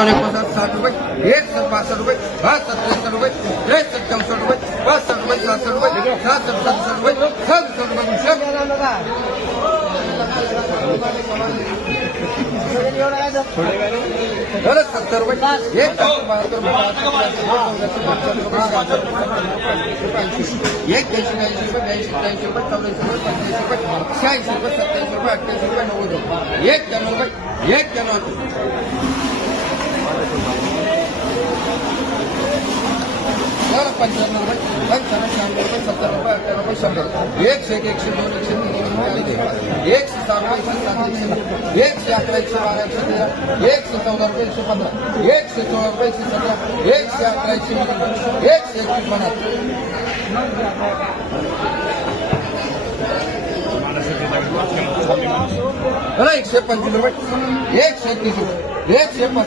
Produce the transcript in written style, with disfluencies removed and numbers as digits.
57 60 रुपये, 61 रुपये, 62 रुपये, 63 64 रुपये, 65 रुपये, 67 रुपये, 67 67 रुपये, 67 रुपये, 70 रुपये, 72 रुपये, 81 रुपये, 82 रुपये, 83 रुपये, 84 रुपये, 85 रुपये, 86 रुपये, 87 रुपये, 88 रुपये, 90 रुपये, 91 रुपये, 55 रुपये, 55 रुपये, 70 रुपये, 80 रुपये, 100 रुपये, 101 102 103 107 111 112 114 114 116 115 116 117 118 119 125 रुपये, 121 रुपये, 121